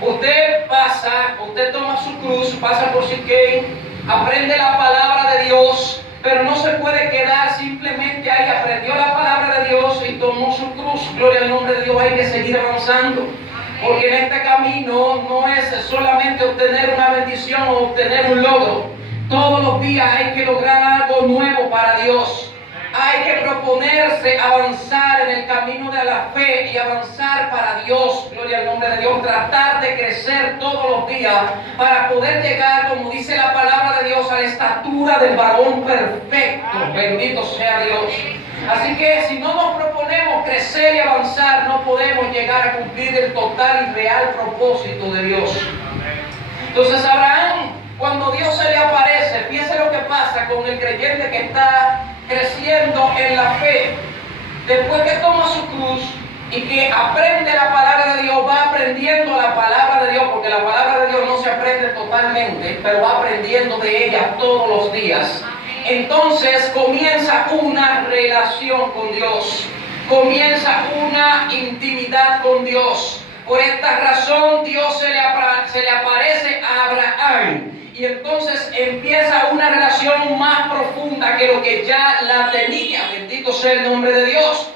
Usted pasa, usted toma su cruz, pasa por Siquem, aprende la palabra de Dios, pero no se puede quedar simplemente ahí. Aprendió la palabra de Dios y tomó su cruz. Gloria al nombre de Dios, hay que seguir avanzando. Porque en este camino no es solamente obtener una bendición o obtener un logro. Todos los días hay que lograr algo nuevo para Dios. Hay que proponerse avanzar en el camino de la fe y avanzar para Dios. Gloria al nombre de Dios. Tratar de crecer todos los días para poder llegar, como dice la palabra de Dios, a la estatura del varón perfecto. Bendito sea Dios. Así que si no nos proponemos crecer y avanzar, no podemos llegar a cumplir el total y real propósito de Dios. Entonces Abraham pasa con el creyente que está creciendo en la fe? Después que toma su cruz y que aprende la palabra de Dios, va aprendiendo la palabra de Dios, porque la palabra de Dios no se aprende totalmente, pero va aprendiendo de ella todos los días. Entonces comienza una relación con Dios, comienza una intimidad con Dios. Por esta razón Dios se le aparece a Abraham. Y entonces empieza una relación más profunda que lo que ya la tenía. Bendito sea el nombre de Dios.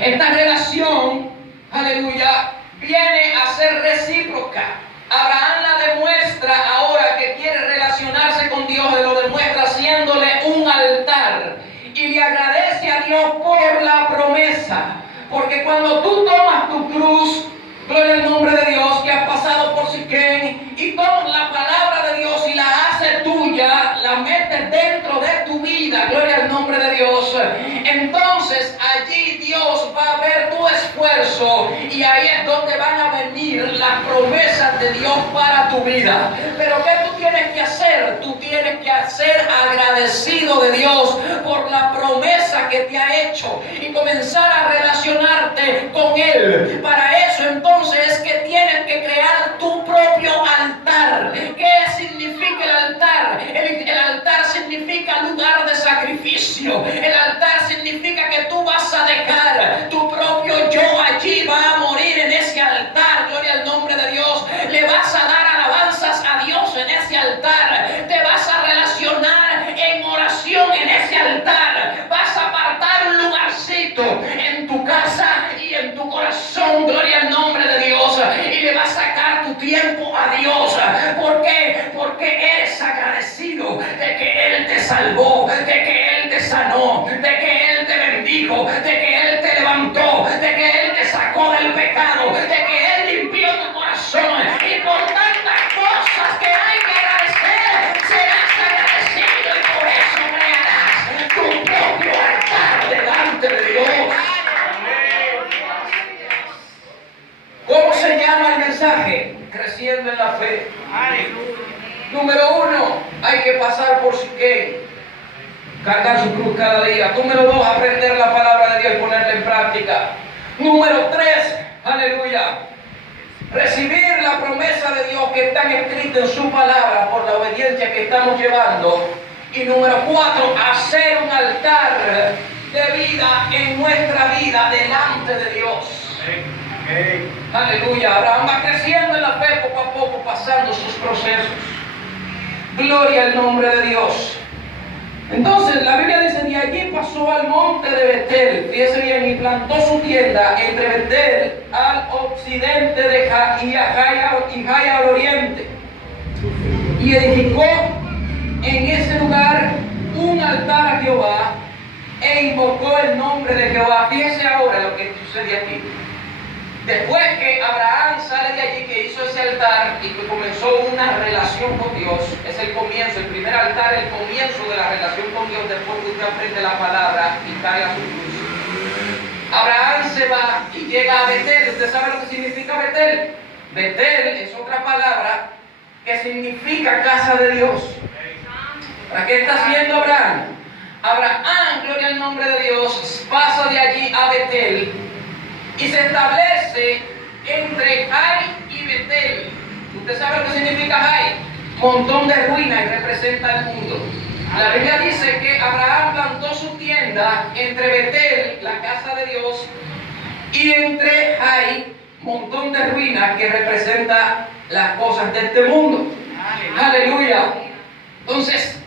Esta relación, aleluya, viene a ser recíproca. Abraham la demuestra ahora que quiere relacionarse con Dios, y lo demuestra haciéndole un altar. Y le agradece a Dios por la promesa. Porque cuando tú tomas tu cruz, gloria al nombre de Dios, que has pasado por Siquén, y tomas la palabra de Dios y la haces tuya, la metes dentro de tu vida, gloria al nombre de Dios, entonces allí Dios va a ver tu esfuerzo y ahí es donde van a venir las promesas de Dios para tu vida. Pero ¿qué tú tienes que hacer? Tú tienes que ser agradecido de Dios por la promesa que te ha hecho y comenzar a relacionarte con Él. Para eso entonces es que tienes que crear tu propio altar. ¿Qué significa el altar? El altar significa lugar de sacrificio. El altar significa que tú vas a dejar tu propio yo allí, va a morir en ese altar. Gloria al nombre de Dios. Le vas a dar alabanzas a Dios en ese altar. Te vas a relacionar en oración en ese altar. Vas a apartar un lugarcito en tu casa y en tu corazón. Gloria al nombre de Dios. Y le vas a sacar tu tiempo a Dios. ¿Por qué? Porque eres agradecido de que Él te salvó, de que Él te sanó, de que Él te bendijo, de que Él te levantó, de que Él te sacó del pecado, de que Él limpió tu corazón. Y por tantas cosas que hay que agradecer, serás agradecido y por eso crearás tu propio altar delante de Dios. ¿Cómo se llama el mensaje? Creciendo en la fe. Número 1, hay que pasar por Siquén, cargar su cruz cada día. Número 2, aprender la palabra de Dios y ponerla en práctica. Número 3, aleluya, recibir la promesa de Dios que está escrita en su palabra por la obediencia que estamos llevando. Y número 4, hacer un altar de vida en nuestra vida delante de Dios. Aleluya. Abraham va creciendo en la fe poco a poco, pasando sus procesos. Gloria al nombre de Dios. Entonces la Biblia dice: de allí pasó al monte de Betel, fíjese bien, y plantó su tienda entre Betel al occidente de Jai al oriente, y edificó en ese lugar un altar a Jehová e invocó el nombre de Jehová. Fíjese ahora lo que sucede aquí. Después que Abraham sale de allí, que hizo ese altar y que comenzó una relación con Dios, es el comienzo, el primer altar, el comienzo de la relación con Dios, después que usted aprende la palabra y carga su cruz. Abraham se va y llega a Betel. ¿Usted sabe lo que significa Betel? Betel es otra palabra que significa casa de Dios. ¿Para qué está haciendo Abraham? Abraham, gloria al nombre de Dios, pasa de allí a Betel y se establece entre Jai y Betel. ¿Usted sabe lo que significa Jai? Montón de ruinas, y representa el mundo. La Biblia dice que Abraham plantó su tienda entre Betel, la casa de Dios, y entre Jai, montón de ruinas, que representa las cosas de este mundo. Aleluya. Entonces,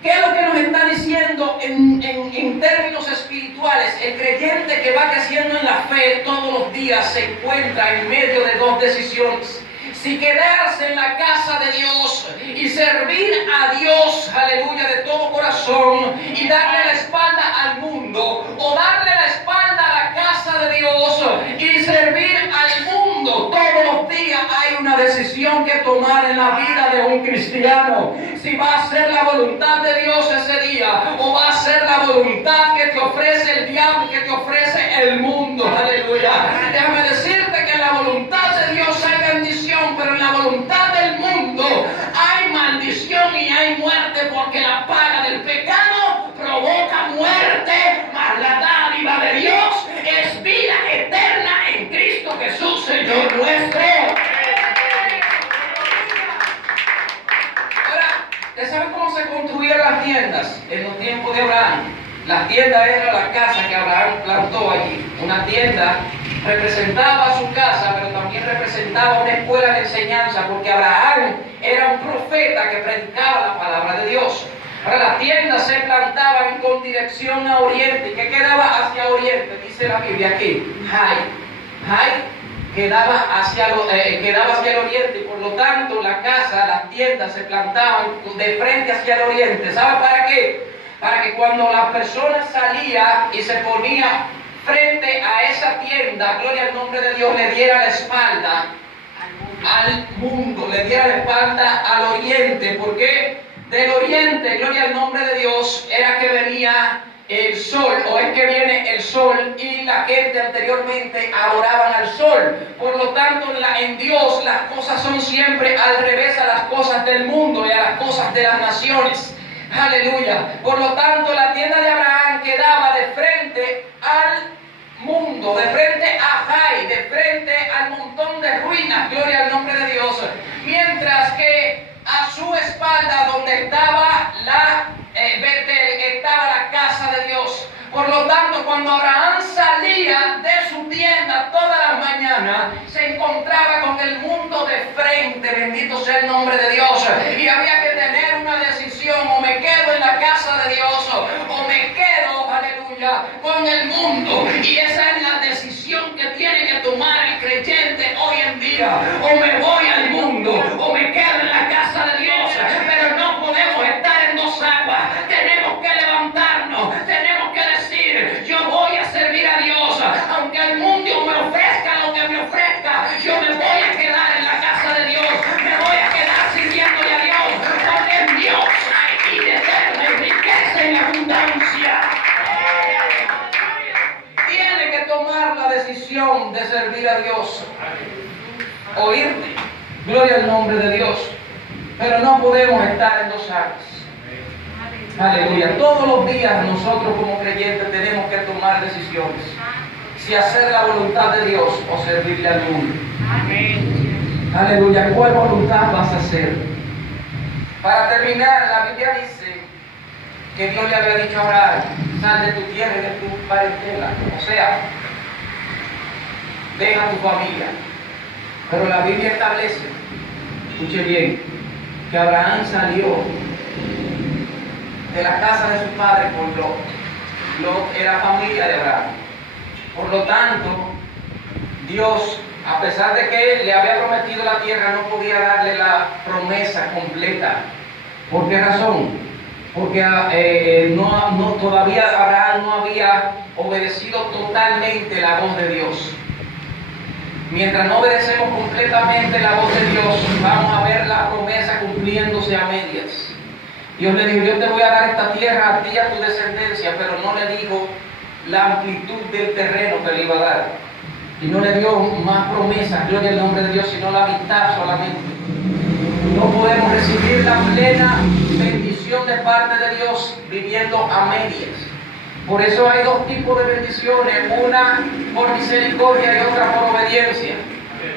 ¿qué es lo que nos está diciendo en términos espirituales? El creyente que va creciendo en la fe todos los días se encuentra en medio de dos decisiones. Si quedarse en la casa de Dios y servir a Dios, aleluya, de todo corazón, y darle la espalda al mundo, o darle la espalda a la casa de Dios y servir al mundo. Todos los días hay una decisión que tomar en la vida de un cristiano. Si va a ser la voluntad de Dios ese día, o va a ser la voluntad que te ofrece el diablo, que te ofrece el mundo. Aleluya. Déjame decirte que en la voluntad de Dios hay bendición, pero en la voluntad del mundo hay maldición y hay muerte, porque la ¿Ustedes saben cómo se construían las tiendas en los tiempos de Abraham? Las tiendas era la casa que Abraham plantó allí. Una tienda representaba su casa, pero también representaba una escuela de enseñanza, porque Abraham era un profeta que predicaba la palabra de Dios. Ahora, las tiendas se plantaban con dirección a oriente. ¿Qué quedaba hacia oriente? Dice la Biblia aquí, Jai quedaba hacia el oriente, y por lo tanto la casa, las tiendas se plantaban de frente hacia el oriente. ¿Sabe para qué? Para que cuando la persona salía y se ponía frente a esa tienda, gloria al nombre de Dios, le diera la espalda al mundo, le diera la espalda al oriente. ¿Por qué? Del oriente, gloria al nombre de Dios, era que venía el sol, o es que viene el sol, y la gente anteriormente adoraban al sol. Por lo tanto, en Dios las cosas son siempre al revés a las cosas del mundo y a las cosas de las naciones. Aleluya. Por lo tanto, la tienda de Abraham quedaba de frente al mundo, de frente a Jai, de frente al montón de ruinas, gloria al nombre de Dios. Mientras que a su espalda, donde estaba Betel, estaba la casa de Dios. Por lo tanto, cuando Abraham salía de su tienda todas las mañanas, se encontraba con el mundo de frente, bendito sea el nombre de Dios. Y había que tener una decisión: o me quedo en la casa de Dios, o me quedo, aleluya, con el mundo. Y esa es la decisión que tiene que tomar el creyente hoy en día: o me voy al mundo, o me quedo en la casa de Dios. Pero no podemos estar en dos aguas. Tenemos que levantarnos, tenemos que decir: yo voy a servir a Dios, aunque el mundo me ofrezca lo que me ofrezca. Yo me voy a quedar en la casa de Dios, me voy a quedar sirviéndole a Dios, porque en Dios hay vida eterna y riqueza en abundancia. Tiene que tomar la decisión de servir a Dios, oírte, gloria al nombre de Dios. Pero no podemos estar en dos aguas. Aleluya. Todos los días nosotros como creyentes tenemos que tomar decisiones: si hacer la voluntad de Dios o servirle al mundo. Amén. Aleluya. ¿Cuál voluntad vas a hacer? Para terminar, la Biblia dice que Dios le había dicho a Abraham: sal de tu tierra y de tu parentela. O sea, deja tu familia. Pero la Biblia establece, escuche bien, que Abraham salió de la casa de su padre con Lot. Lot era familia de Abraham. Por lo tanto, Dios, a pesar de que le había prometido la tierra, no podía darle la promesa completa. ¿Por qué razón? Porque todavía Abraham no había obedecido totalmente la voz de Dios. Mientras no obedecemos completamente la voz de Dios, vamos a ver la promesa cumpliéndose a medias. Dios le dijo: yo te voy a dar esta tierra a ti y a tu descendencia, pero no le dijo la amplitud del terreno que le iba a dar. Y no le dio más promesas, gloria al nombre de Dios, sino la mitad solamente. No podemos recibir la plena bendición de parte de Dios viviendo a medias. Por eso hay dos tipos de bendiciones: una por misericordia y otra por obediencia.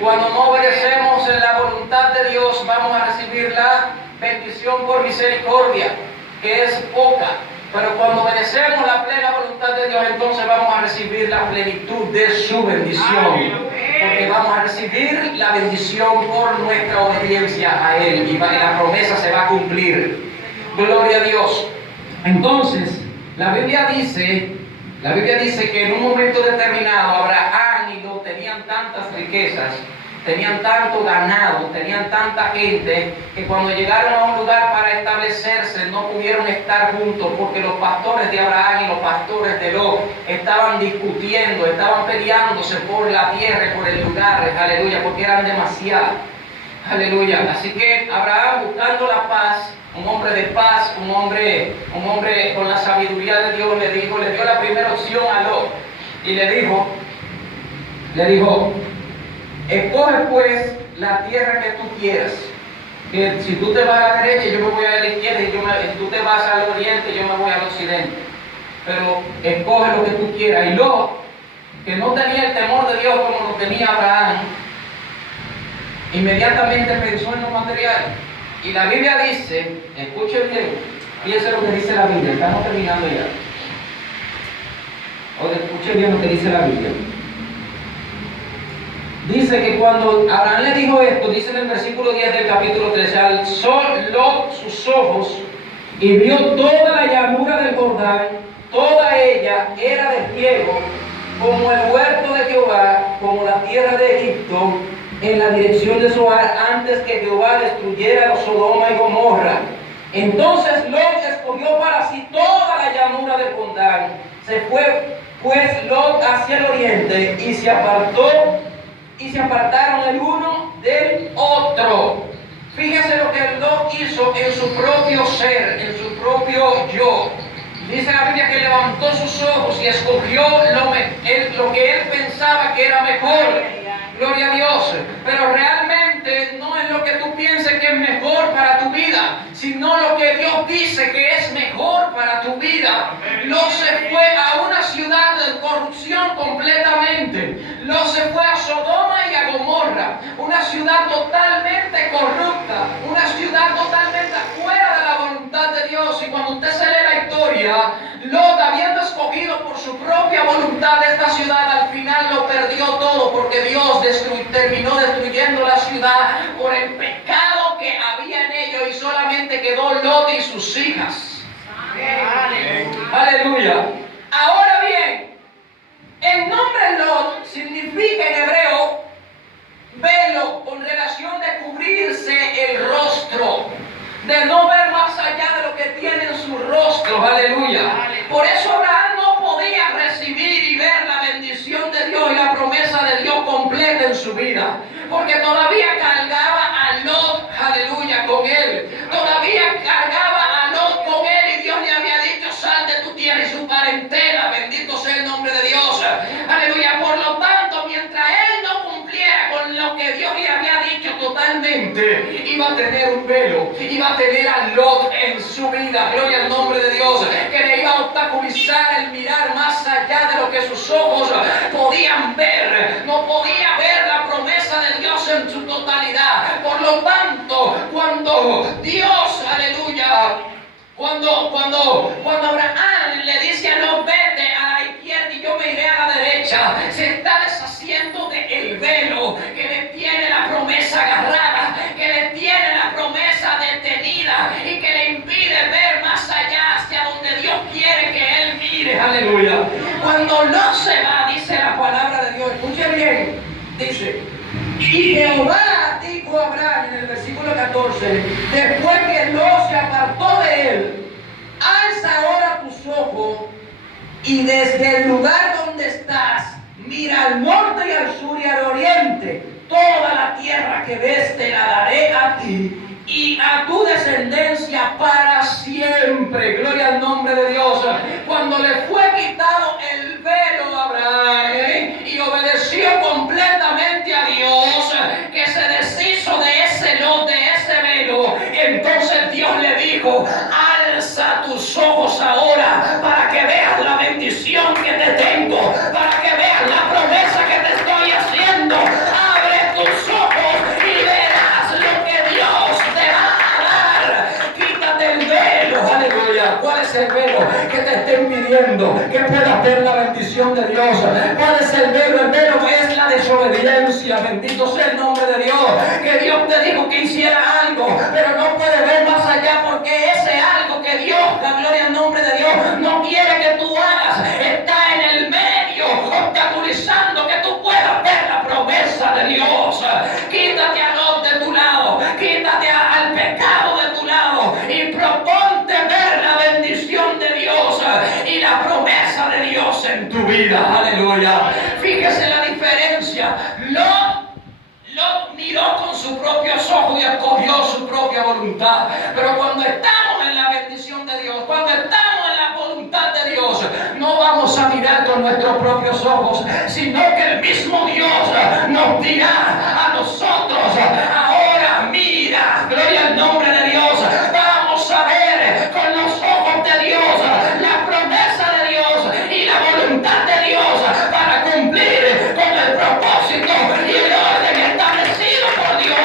Cuando no obedecemos en la voluntad de Dios, vamos a recibir la bendición por misericordia, que es poca. Pero cuando obedecemos la plena voluntad de Dios, entonces vamos a recibir la plenitud de su bendición. Porque vamos a recibir la bendición por nuestra obediencia a Él, y la promesa se va a cumplir. Gloria a Dios. Entonces, la Biblia dice que en un momento determinado Abraham y Lot tenían tantas riquezas, tenían tanto ganado, tenían tanta gente, que cuando llegaron a un lugar para establecerse no pudieron estar juntos, porque los pastores de Abraham y los pastores de Lot estaban discutiendo, estaban peleándose por la tierra y por el lugar, aleluya, porque eran demasiados. Aleluya. Así que Abraham, buscando la paz, un hombre de paz, un hombre con la sabiduría de Dios, le dio la primera opción a Lot y le dijo, escoge pues la tierra que tú quieras. Que si tú te vas a la derecha, yo me voy a la izquierda, y si tú te vas al oriente, yo me voy al occidente. Pero escoge lo que tú quieras. Y Lot, que no tenía el temor de Dios como lo tenía Abraham, inmediatamente pensó en lo material. Y la Biblia dice, escuche bien, fíjense lo que dice la Biblia, estamos terminando ya. Oye, escuche bien lo que dice la Biblia. Dice que cuando Abraham le dijo esto, dice en el versículo 10 del capítulo 13, alzó Lot sus ojos y vio toda la llanura del Jordán, toda ella era de riego, como el huerto de Jehová, como la tierra de Egipto, en la dirección de Zoar, antes que Jehová destruyera a Sodoma y Gomorra. Entonces Lot escogió para sí toda la llanura del Jordán. Se fue pues Lot hacia el oriente y se apartaron el uno del otro. Fíjese lo que Lot hizo en su propio ser, en su propio yo. Dice la Biblia que levantó sus ojos y escogió lo que él pensaba que era mejor. Gloria a Dios. Pero realmente no es lo que tú pienses que es mejor para tu vida, sino lo que Dios dice que es mejor para tu vida. Lot se fue a una ciudad de corrupción completamente. Lot se fue a Sodoma y a Gomorra, una ciudad totalmente corrupta, una ciudad totalmente fuera de la voluntad de Dios. Y cuando usted se lee la historia, Lot, habiendo escogido por su propia voluntad esta ciudad, al final lo perdió todo, porque Dios terminó destruyendo la ciudad por el pecado que había en ello, y solamente quedó Lot y sus hijas. Aleluya. Ahora bien, el nombre Lot significa en hebreo velo, con relación de cubrirse el rostro, de no ver más allá de lo que tiene en su rostro. Aleluya. Por eso Abraham no podía recibir y ver la bendición de Dios y la promesa de Dios completa en su vida, porque todavía cargaba a Lot, aleluya, con él. Todavía cargaba a Lot con él, y Dios le había dicho: sal de tu tierra y su parentela, bendito sea el nombre de Dios. Aleluya. Por lo tanto, mientras él no cumpliera con lo que Dios le había dicho totalmente, iba a tener un velo, iba a tener a Lot en su vida, gloria al nombre de Dios, que le iba a obstaculizar el mirar más allá de lo que sus ojos podían ver. No podía ver la promesa de Dios en su totalidad. Por lo tanto, cuando Dios, aleluya, cuando Abraham le dice a Lot: vete a la izquierda y yo me iré a la derecha, se está deshaciendo del velo que le tiene la promesa agarrada, que le tiene la promesa detenida y que le impide ver más allá, hacia donde Dios quiere que él mire. Aleluya. Cuando Lot se va, dice la palabra de Dios, escuche bien, dice: y Jehová dijo a Abraham, en el versículo 14, después que Lot se apartó de él: alza ahora tus ojos y desde el lugar donde estás mira al norte y al sur y al oriente. Toda la tierra que ves te la daré a ti y a tu descendencia para siempre. Gloria al nombre de Dios. Cuando le fue quitado el velo a Abraham, y obedeció completamente a Dios, que se deshizo de ese Lot, de ese velo, entonces Dios le dijo: alza tus ojos ahora para que veas la bendición que te tengo, para que veas la promesa que te estoy haciendo. Abre tus ojos y verás lo que Dios te va a dar. Quítate el velo. Aleluya. ¿Cuál es el velo que te está impidiendo que puedas ver la bendición de Dios? ¿Cuál es el velo? El velo es la desobediencia. Bendito sea el nombre de Dios. Que Dios te dijo que hiciera algo, pero no puedes ver más allá, porque ese algo que Dios, la gloria al nombre de Dios, no quiere que tú hagas, está en el medio, obstaculizando que tú puedas ver la promesa de Dios. Quítate a Lot de tu lado, quítate al pecado de tu lado y proponte ver la bendición de Dios y la promesa de Dios en tu vida. Aleluya. Fíjese la diferencia. Lot miró con sus propios ojos y escogió su propia voluntad. Pero cuando estamos en la bendición de Dios, cuando estamos en la voluntad de Dios, no vamos a mirar con nuestros propios ojos, sino que el mismo Dios nos dirá a nosotros: ahora mira, gloria al nombre de Dios. Vamos a ver con los ojos de Dios la promesa de Dios y la voluntad de Dios para cumplir con el propósito y el orden establecido por Dios.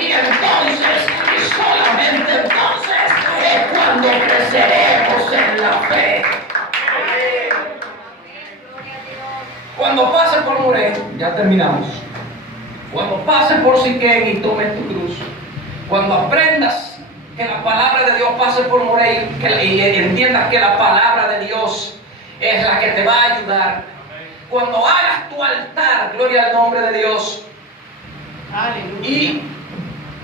Y entonces, y solamente fe. Cuando pases por Moré, ya terminamos. Cuando pases por Siquén y tomes tu cruz, cuando aprendas que la palabra de Dios pase por Moré y entiendas que la palabra de Dios es la que te va a ayudar. Cuando hagas tu altar, gloria al nombre de Dios, y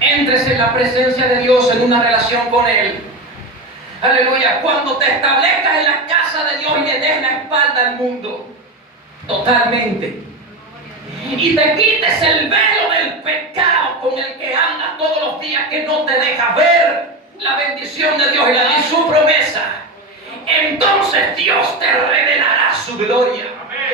entres en la presencia de Dios en una relación con Él. Aleluya. Cuando te establezcas en la casa de Dios y le des la espalda al mundo, totalmente, y te quites el velo del pecado con el que andas todos los días, que no te deja ver la bendición de Dios y su promesa, entonces Dios te revelará su gloria.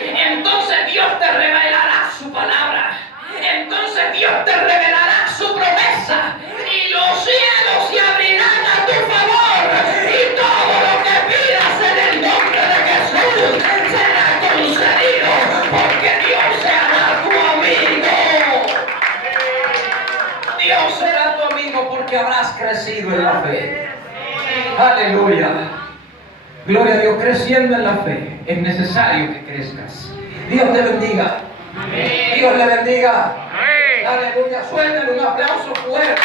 Entonces Dios te revelará su palabra. Entonces Dios te revelará su promesa, y los cielos se abrirán a tu favor, y todo lo que pidas en el nombre de Jesús será concedido, porque Dios será tu amigo. Dios será tu amigo porque habrás crecido en la fe. Aleluya. Gloria a Dios. Creciendo en la fe es necesario que crezcas. Dios te bendiga. Dios le bendiga. Aleluya. Suéltale un aplauso fuerte.